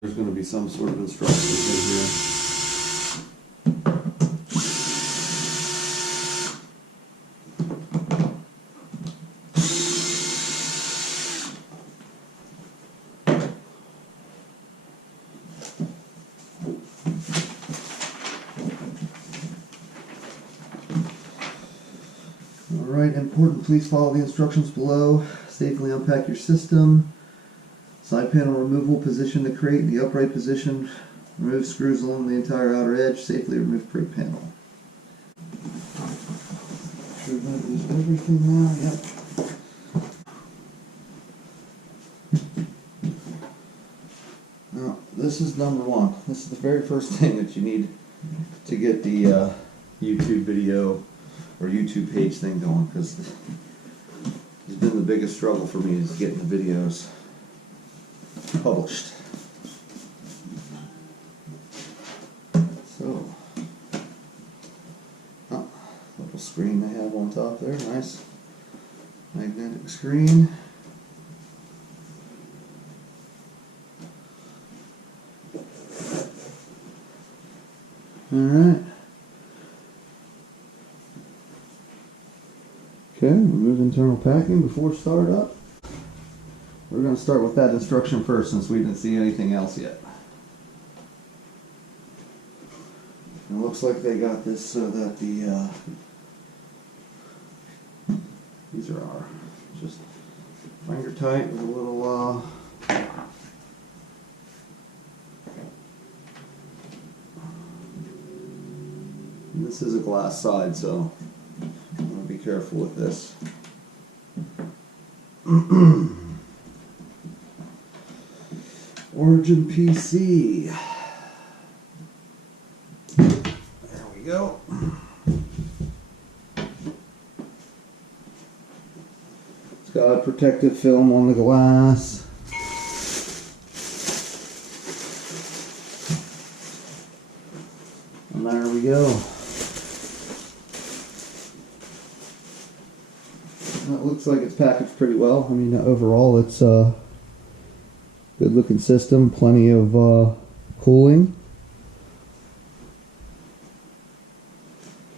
There's going to be some sort of instructions in here. Alright, important, please follow the instructions below. Safely unpack your system. Side panel removal, position the crate in the upright position. Remove screws along the entire outer edge. Safely remove crate panel. Sure that is everything now. Yep. Now, this is number one. This is the very first thing that you need to get the YouTube video or YouTube page thing going, because it's been the biggest struggle for me is getting the videos published. So, little screen they have on top there, nice magnetic screen. Alright. Okay, remove internal packing before startup. We're going to start with that instruction first since we didn't see anything else yet. It looks like they got this so that the these are our just finger tight with a little this is a glass side, so I'm going to be careful with this. ORIGINPC. There we go. It's got protective film on the glass. And there we go. It looks like it's packaged pretty well. I mean, overall it's a good looking system, plenty of cooling.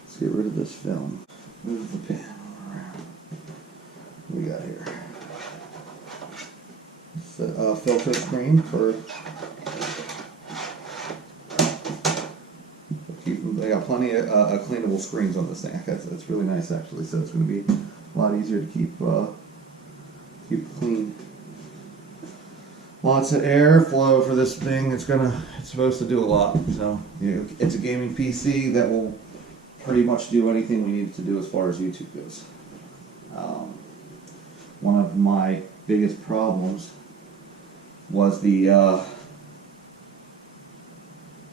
Let's get rid of this film. Move the pan around. What we got here? It's a filter screen for they got plenty of cleanable screens on this thing. That's really nice actually. So it's going to be a lot easier to keep clean. Lots of airflow for this thing. It's supposed to do a lot. So it's a gaming PC that will pretty much do anything we need it to do as far as YouTube goes. One of my biggest problems was the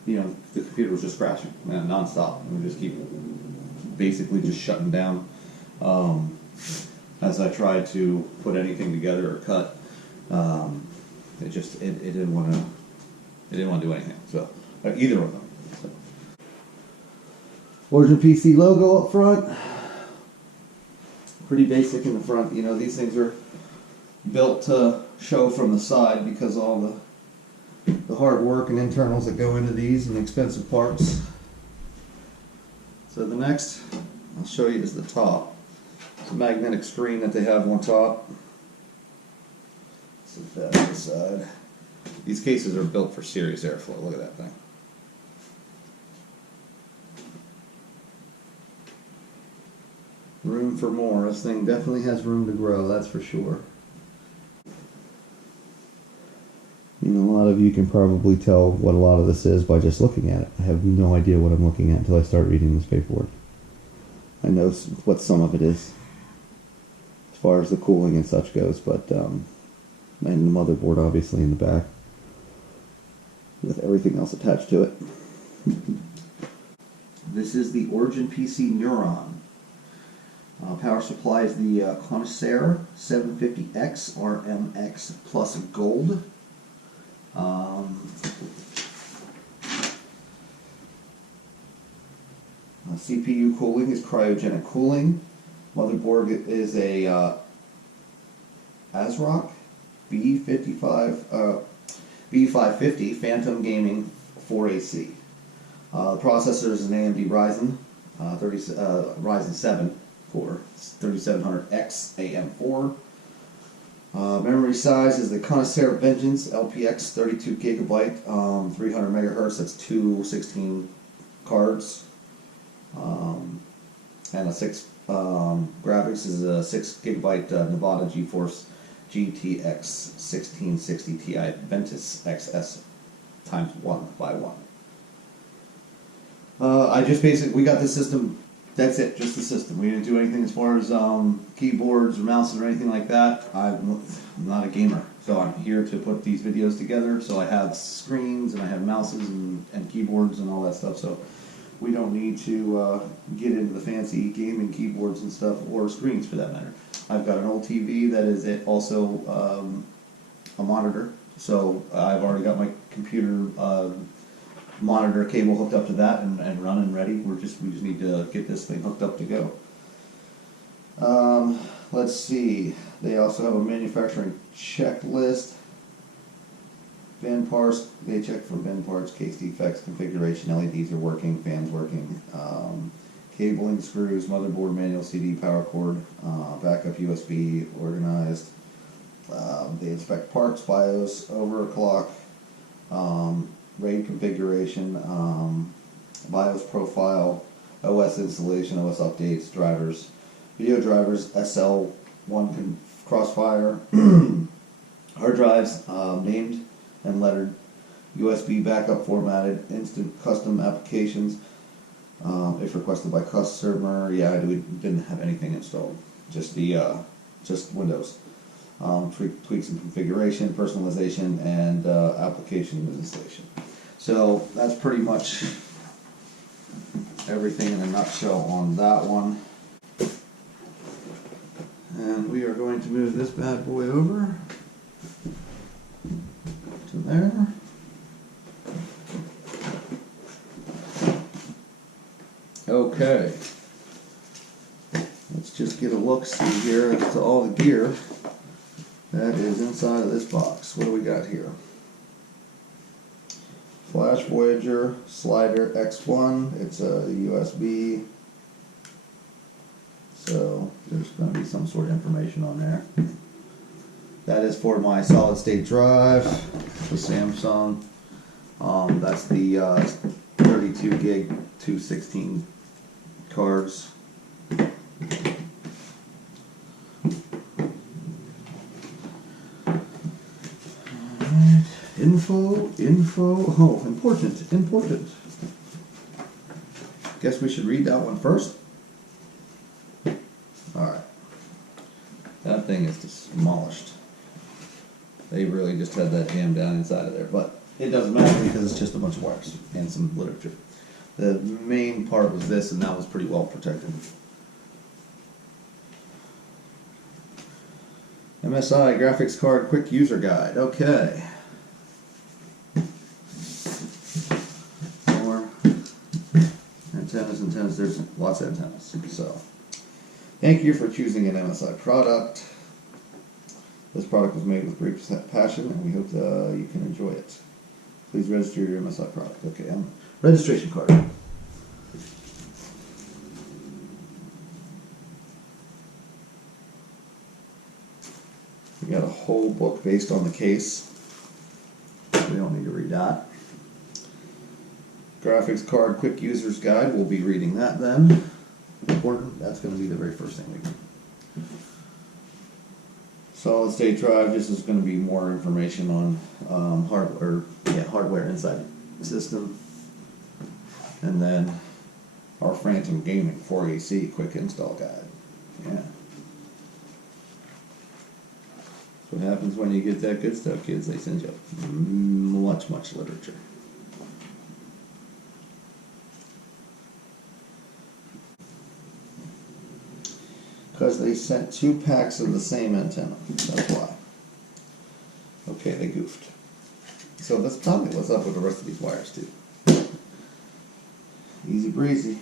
computer was just crashing non-stop, and we just keep basically just shutting down as I tried to put anything together or cut. It didn't want to do anything. So either of them. So. ORIGINPC logo up front. Pretty basic in the front. You know, these things are built to show from the side because all the hard work and internals that go into these and the expensive parts. So the next I'll show you is the top. It's a magnetic screen that they have on top. Set that to the side. These cases are built for serious airflow. Look at that thing. Room for more. This thing definitely has room to grow, that's for sure. You know, a lot of you can probably tell what a lot of this is by just looking at it. I have no idea what I'm looking at until I start reading this paperwork. I know what some of it is, as far as the cooling and such goes, but and the motherboard obviously in the back, with everything else attached to it. This is the ORIGINPC Neuron. Power supply is the Corsair 750X RMX Plus Gold. CPU cooling is cryogenic cooling. Motherboard is a ASRock B55 B550 Phantom Gaming 4AC. The processor is an AMD Ryzen 7 core 3700X AM4. Memory size is the Corsair Vengeance LPX 32 gigabyte, 300 megahertz. That's two 16 cards, and a 6 graphics is a 6 gigabyte Nevada GeForce GTX 1660 Ti Ventus XS times 1x1. We got this system. That's it, just the system. We didn't do anything as far as keyboards or mouses or anything like that. I'm not a gamer, so I'm here to put these videos together. So I have screens and I have mouses and keyboards and all that stuff. So we don't need to get into the fancy gaming keyboards and stuff, or screens for that matter. I've got an old TV that is also a monitor. So I've already got my computer monitor cable hooked up to that and running ready. We just need to get this thing hooked up to go. Let's see. They also have a manufacturing checklist. VIN parts. They check for VIN parts, case defects, configuration. LEDs are working, fans working. Cabling, screws, motherboard, manual, CD, power cord, backup USB, organized. They inspect parts, BIOS, overclock. RAID configuration, BIOS profile, OS installation, OS updates, drivers, video drivers, SL1 crossfire, hard drives named and lettered, USB backup formatted, instant custom applications, if requested by customer. Yeah, we didn't have anything installed, just Windows. Tweaks in configuration, personalization, and application installation. So that's pretty much everything in a nutshell on that one. And we are going to move this bad boy over to there. Okay. Let's just get a look-see here as to all the gear that is inside of this box. What do we got here? Flash Voyager slider X1. It's a USB. So there's going to be some sort of information on there. That is for my solid state drive, the Samsung. That's the 32 gig 216 cards. Info, oh, important. Guess we should read that one first. Alright. That thing is demolished. They really just had that jammed down inside of there, but it doesn't matter because it's just a bunch of wires and some literature. The main part was this, and that was pretty well protected. MSI graphics card quick user guide. Okay. Antennas, there's lots of antennas. So, thank you for choosing an MSI product. This product was made with great passion, and we hope you can enjoy it. Please register your MSI product. Okay, registration card. We got a whole book based on the case. We don't need to read that. Graphics card quick user's guide. We'll be reading that then. Important. That's going to be the very first thing we do. Solid state drive. This is going to be more information on hardware inside the system. And then our Phantom Gaming 4AC quick install guide. Yeah. That's what happens when you get that good stuff, kids. They send you much literature. Because they sent 2 packs of the same antenna. That's why. Okay, they goofed. So that's probably what's up with the rest of these wires too. Easy breezy.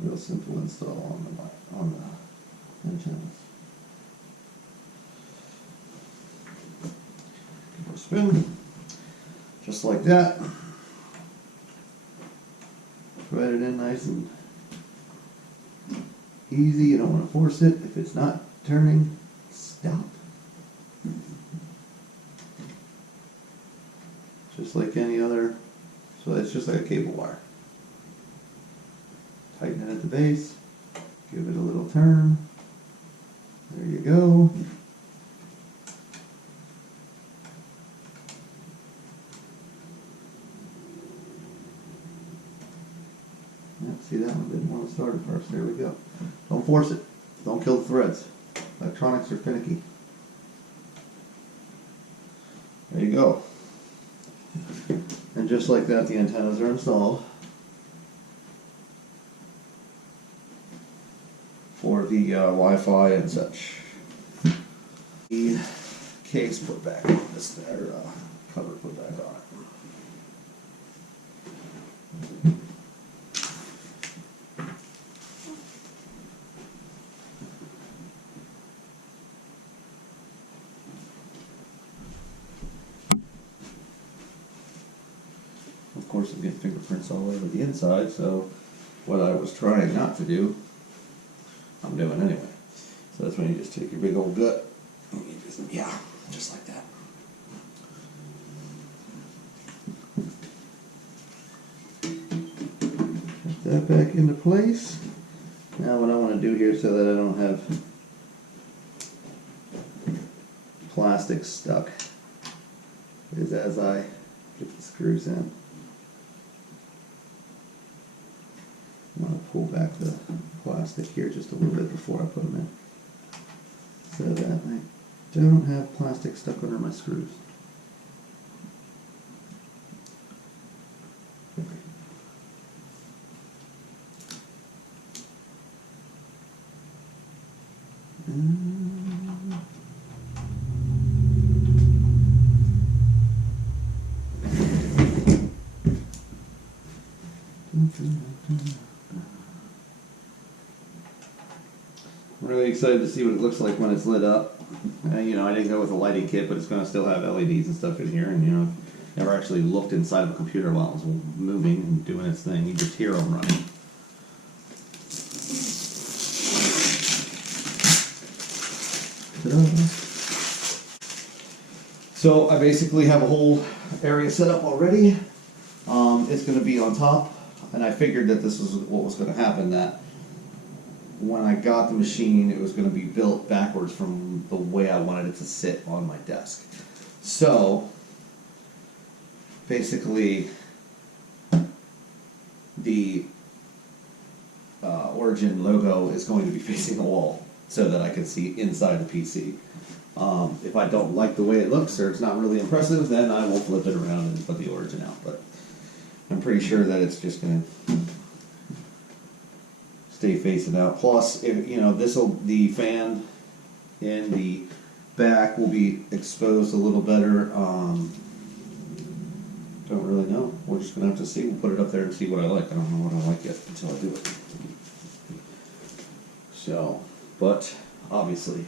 Real simple install on the antennas. spin, just like that. Thread it in nice and easy. You don't want to force it. If it's not turning, stop. Just like any other, so it's just like a cable wire. Tighten it at the base, give it a little turn. There you go. See, that one didn't want to start at first. There we go. Don't force it. Don't kill the threads. Electronics are finicky. There you go. And just like that, the antennas are installed for the Wi-Fi and such. The case put back on this, or cover put back on it. Of course, I'm getting fingerprints all over the inside, so what I was trying not to do, I'm doing anyway. So that's when you just take your big old gut, and you just, yeah, just like that. Put that back into place. Now what I want to do here so that I don't have plastic stuck is as I get the screws in, I'm going to pull back the plastic here just a little bit before I put them in, so that I don't have plastic stuck under my screws. I'm really excited to see what it looks like when it's lit up. You know, I didn't go with a lighting kit, but it's going to still have LEDs and stuff in here. And you know, I've never actually looked inside of a computer while it was moving and doing its thing. You just hear them running. So I basically have a whole area set up already. It's going to be on top, and I figured that this was what was going to happen, that when I got the machine, it was going to be built backwards from the way I wanted it to sit on my desk. So basically the Origin logo is going to be facing the wall so that I can see inside the PC. If I don't like the way it looks or it's not really impressive, then I will flip it around and put the Origin out. But I'm pretty sure that it's just going to stay facing out. Plus, if, you know, the fan in the back will be exposed a little better. Don't really know. We're just going to have to see. We'll put it up there and see what I like. I don't know what I like yet until I do it. So, but obviously,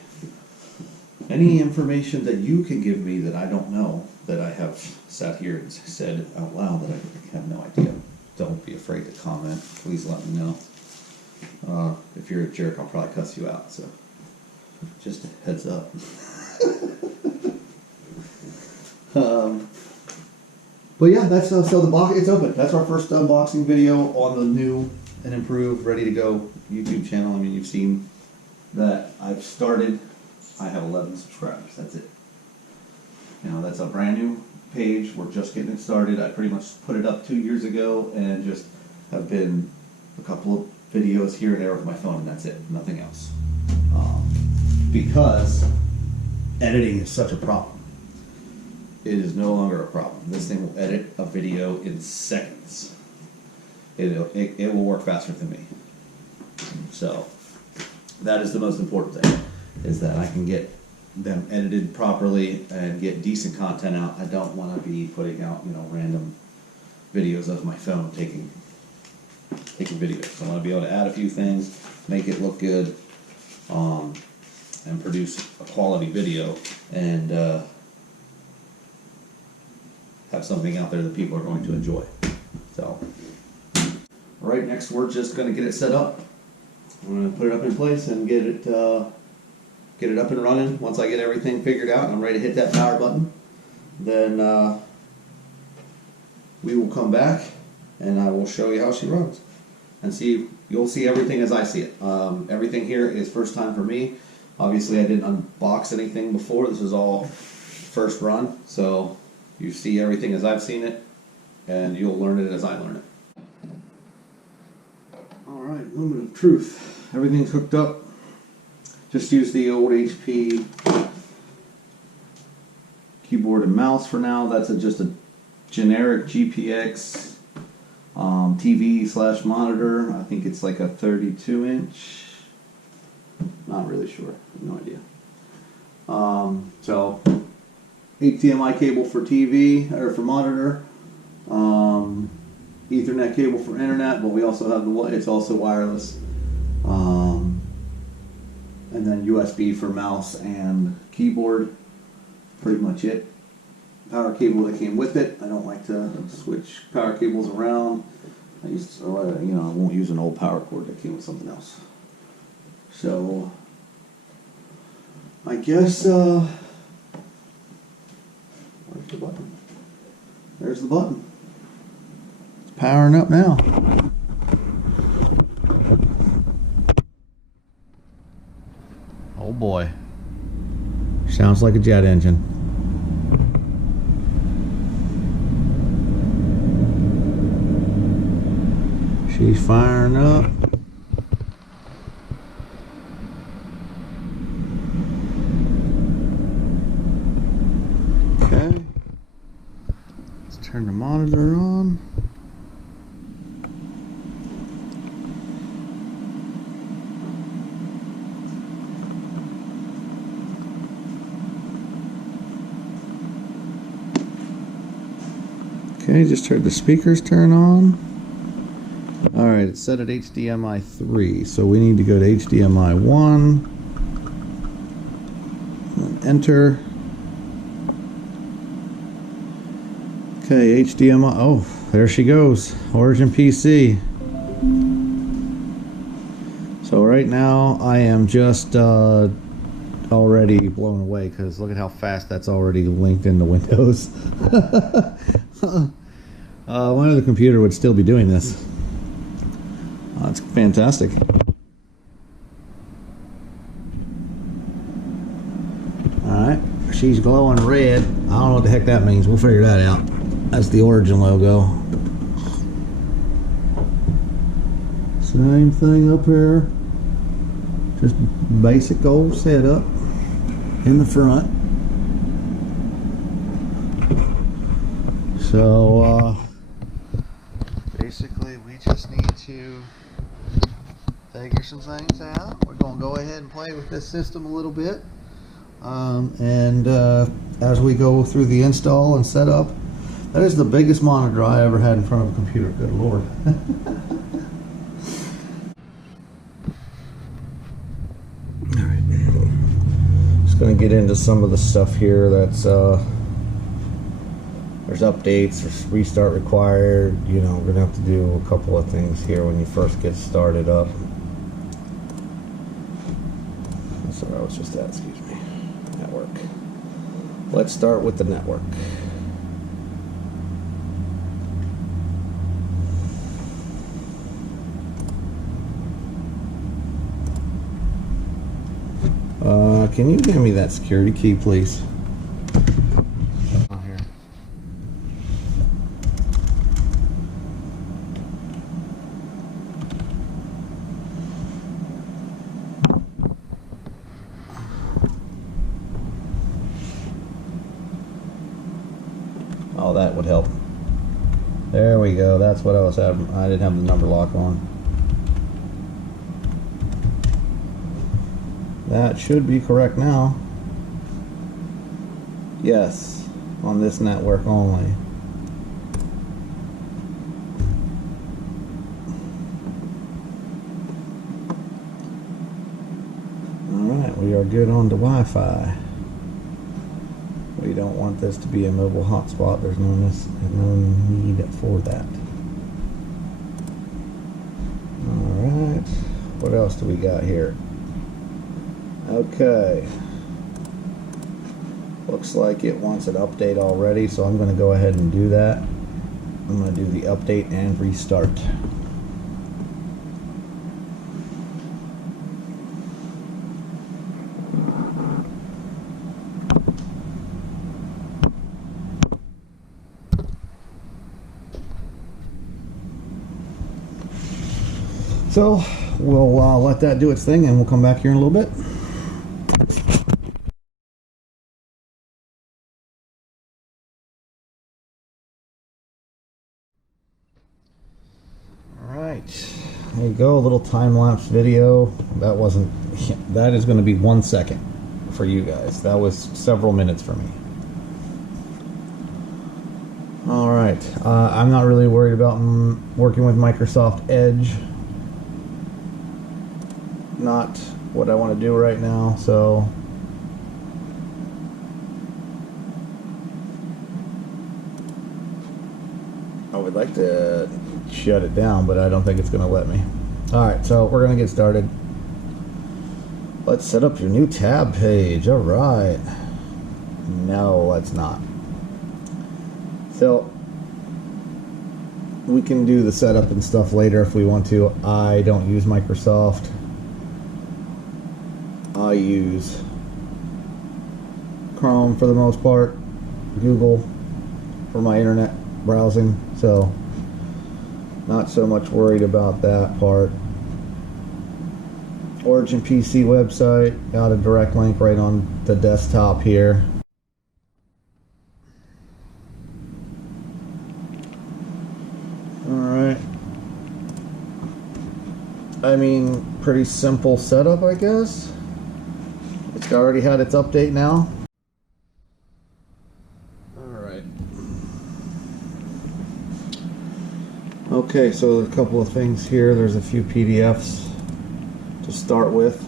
any information that you can give me that I don't know, that I have sat here and said out loud that I have no idea, don't be afraid to comment. Please let me know. If you're a jerk, I'll probably cuss you out. So, just a heads up. But yeah, that's so the box. It's open. That's our first unboxing video on the new and improved, ready to go YouTube channel. I mean, you've seen that I've started. I have 11 subscribers. That's it. You know, that's a brand new page. We're just getting it started. I pretty much put it up 2 years ago and just have been a couple of videos here and there with my phone, and that's it. Nothing else. Because editing is such a problem. It is no longer a problem. This thing will edit a video in seconds. It will work faster than me. So that is the most important thing, is that I can get them edited properly and get decent content out. I don't want to be putting out, you know, random videos of my phone taking videos. I want to be able to add a few things, make it look good, and produce a quality video, and have something out there that people are going to enjoy. So, all right, next we're just going to get it set up. I'm going to put it up in place and get it up and running. Once I get everything figured out and I'm ready to hit that power button, then we will come back and I will show you how she runs. And you'll see everything as I see it. Everything here is first time for me. Obviously I didn't unbox anything before. This is all first run. So you see everything as I've seen it, and you'll learn it as I learn it. Alright, moment of truth. Everything's hooked up. Just use the old HP keyboard and mouse for now. That's just a generic GPX TV/monitor. I think it's like a 32-inch. Not really sure. No idea. So HDMI cable for TV or for monitor. Ethernet cable for internet, but we also have it's also wireless. And then USB for mouse and keyboard. Pretty much it. Power cable that came with it. I don't like to switch power cables around. I won't use an old power cord that came with something else. So I guess where's the button? There's the button. It's powering up now. Oh boy. Sounds like a jet engine. She's firing up. Okay. Let's turn the monitor on. Okay, just heard the speakers turn on. Alright, it's set at HDMI 3, so we need to go to HDMI 1, and enter. Okay, HDMI, oh, there she goes, ORIGINPC. So right now I am just already blown away because look at how fast that's already linked into Windows. When other computer would still be doing this. That's fantastic. Alright, she's glowing red. I don't know what the heck that means. We'll figure that out. That's the Origin logo. Same thing up here. Just basic old setup in the front. So, basically we just need to figure some things out. We're going to go ahead and play with this system a little bit. As we go through the install and setup, that is the biggest monitor I ever had in front of a computer. Good Lord. Alright. Just going to get into some of the stuff here that's there's updates, there's restart required. You know, we're going to have to do a couple of things here when you first get started up. That's what I was just at, excuse me. Network. Let's start with the network. Can you give me that security key, please? Oh, that would help. There we go. That's what I was having. I didn't have the number lock on. That should be correct now. Yes, on this network only. Alright, we are good on the Wi-Fi. We We don't want this to be a mobile hotspot. There's no need for that. Alright, what else do we got here? Okay. Looks like it wants an update already, so I'm going to go ahead and do that. I'm going to do the update and restart. So we'll let that do its thing, and we'll come back here in a little bit. Alright, there you go, a little time-lapse video. That is going to be 1 second for you guys. That was several minutes for me. Alright, I'm not really worried about working with Microsoft Edge. Not what I want to do right now, so I would like to shut it down, but I don't think it's going to let me. Alright, so we're going to get started. Let's set up your new tab page. Alright. No, let's not. So we can do the setup and stuff later if we want to. I don't use Microsoft. I use Chrome for the most part, Google for my internet browsing, so not so much worried about that part. ORIGINPC website, got a direct link right on the desktop here. Alright. I mean, pretty simple setup, I guess. It's already had its update now. Alright. Okay, so a couple of things here. There's a few PDFs to start with.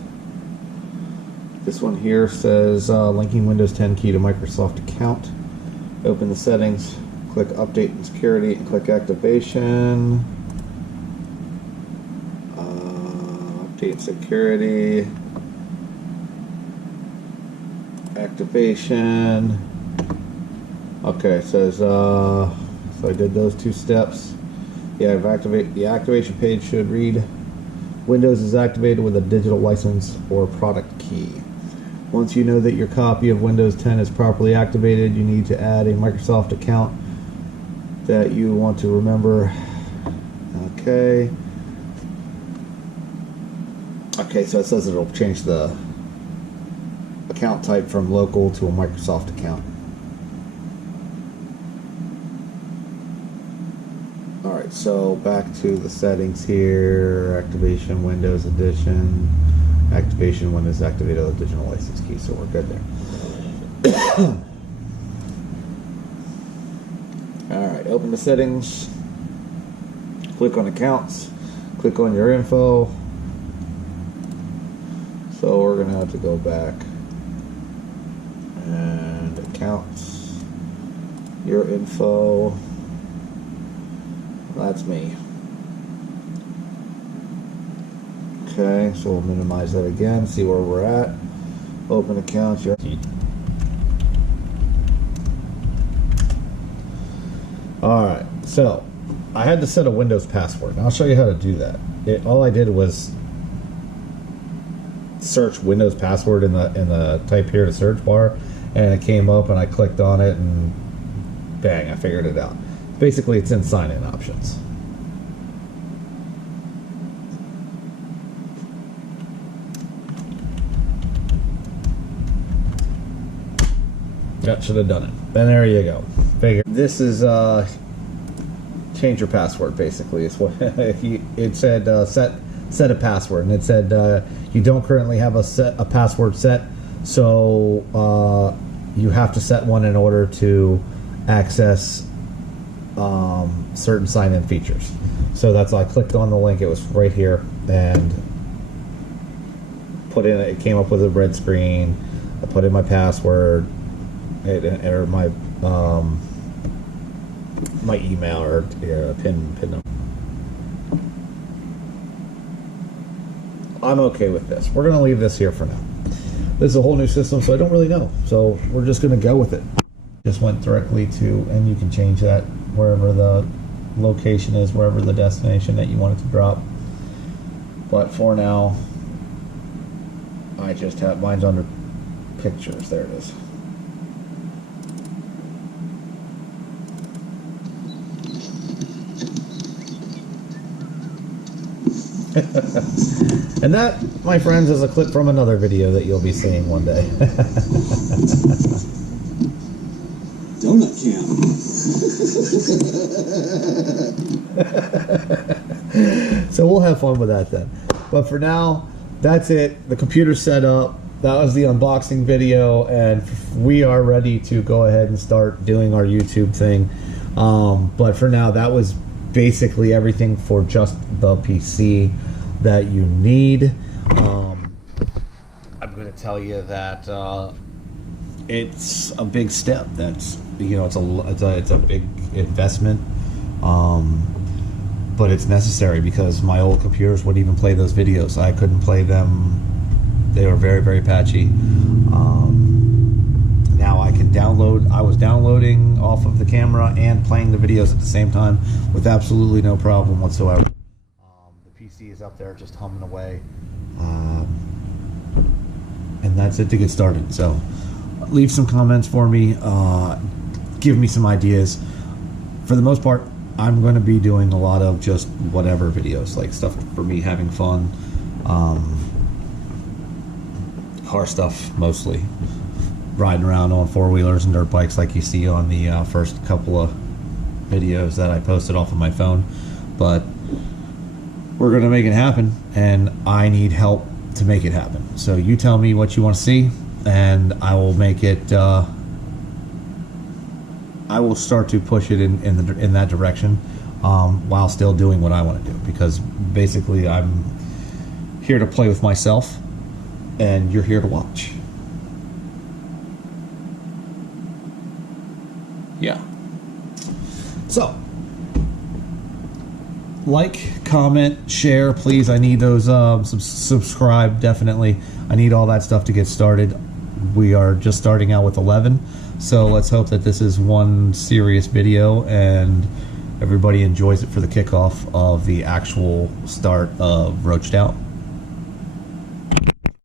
This one here says linking Windows 10 key to Microsoft account. Open the settings, click update and security, and click activation. Update security. Activation. Okay, it says so I did those 2 steps. Yeah, the activation page should read Windows is activated with a digital license or product key. Once you know that your copy of Windows 10 is properly activated, you need to add a Microsoft account that you want to remember. Okay. Okay, so it says it'll change the account type from local to a Microsoft account. Alright, so back to the settings here. Activation Windows Edition. Activation Windows activated with a digital license key, so we're good there. Alright, open the settings. Click on accounts. Click on your info. So we're going to have to go back. And accounts, your info, that's me. Okay, so we'll minimize that again, see where we're at. Open accounts, your alright, so I had to set a Windows password, and I'll show you how to do that. All I did was search Windows password in the type here to search bar, and it came up and I clicked on it and bang, I figured it out. Basically, it's in sign-in options. That should have done it. Then there you go. Figure. This is change your password. Basically, it's what it said. Set a password, and it said you don't currently have a password set, so you have to set one in order to access certain sign-in features. So that's why I clicked on the link. It was right here, and put in. It came up with a red screen. I put in my password, or my my email or pin number. I'm okay with this. We're going to leave this here for now. This is a whole new system, so I don't really know. So we're just going to go with it. Just went directly to, and you can change that wherever the location is, wherever the destination that you want it to drop. But for now, I just have, mine's under pictures. There it is. And that, my friends, is a clip from another video that you'll be seeing one day. Donut cam. So we'll have fun with that then. But for now, that's it. The computer's set up. That was the unboxing video, and we are ready to go ahead and start doing our YouTube thing. But for now, that was basically everything for just the PC that you need. I'm going to tell you that it's a big step. That's, you know, it's a big investment, but it's necessary because my old computers wouldn't even play those videos. I couldn't play them. They were very, very patchy. Now I can download. I was downloading off of the camera and playing the videos at the same time with absolutely no problem whatsoever. The PC is up there just humming away, and that's it to get started. So leave some comments for me, give me some ideas. For the most part, I'm going to be doing a lot of just whatever videos, like stuff for me having fun, car stuff mostly, riding around on four-wheelers and dirt bikes like you see on the first couple of videos that I posted off of my phone. But we're going to make it happen, and I need help to make it happen. So you tell me what you want to see, and I will make it, I will start to push it in that direction, while still doing what I want to do, because basically I'm here to play with myself and you're here to watch. Yeah. So like, comment, share, please. I need those. Subscribe, definitely. I need all that stuff to get started. We are just starting out with 11, so let's hope that this is one serious video and everybody enjoys it for the kickoff of the actual start of Roached Out.